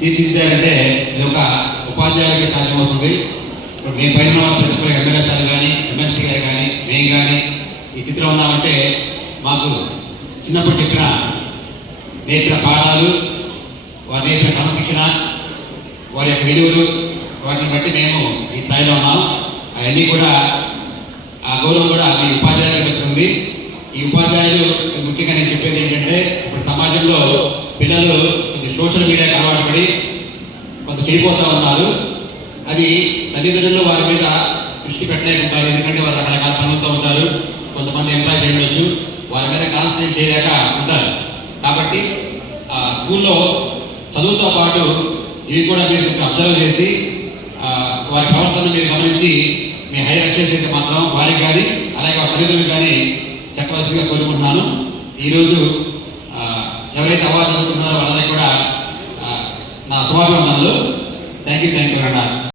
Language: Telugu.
తీర్చిదిద్దారంటే ఇది ఒక ఉపాధ్యాయులకి సాధ్యమవుతుంది. ఇప్పుడు మేము పైన ప్రతి ఒక్కరు ఎమ్మెల్యే సార్ కానీ ఎమ్మెల్సీ గారు కానీ మేము కానీ ఈ స్థితిలో ఉన్నామంటే మాకు చిన్నప్పుడు చెప్పిన నేర్పిన పాఠాలు వారి నేర్పిన క్రమశిక్షణ వారి యొక్క విలువలు వాటిని బట్టి మేము ఈ స్థాయిలో ఉన్నాం. అవన్నీ కూడా ఆ గౌరవం కూడా మీ ఉపాధ్యాయులకు దక్కుతుంది. ఈ ఉపాధ్యాయులు ముఖ్యంగా నేను చెప్పేది ఏంటంటే ఇప్పుడు సమాజంలో పిల్లలు సోషల్ మీడియా చెడిపోతూ ఉన్నారు. అది తల్లిదండ్రులు వారి మీద దృష్టి పెట్టలేకుంటారు ఎందుకంటే వారు రకరకాల పనులతో ఉంటారు. కొంతమంది ఎంప్లాయ్ చేయవచ్చు వారి మీద కాన్సన్ట్రేట్ చేయలేక ఉంటారు. కాబట్టి స్కూల్లో చదువుతో పాటు ఇవి కూడా మీరు అబ్జర్వ్ చేసి వారి ప్రవర్తన మీరు గమనించి మీ హైయర్ అఫీషియల్స్ అయితే మాత్రం వారికి కానీ అలాగే వారి తల్లిదండ్రులకు కానీ చెప్పవలసిందిగా కోరుకుంటున్నాను. ఈరోజు ఎవరైతే అవార్డు అందుకుంటున్నారో వాళ్ళని కూడా నా శుభాభివందనలు Thank you, thank you, Rana.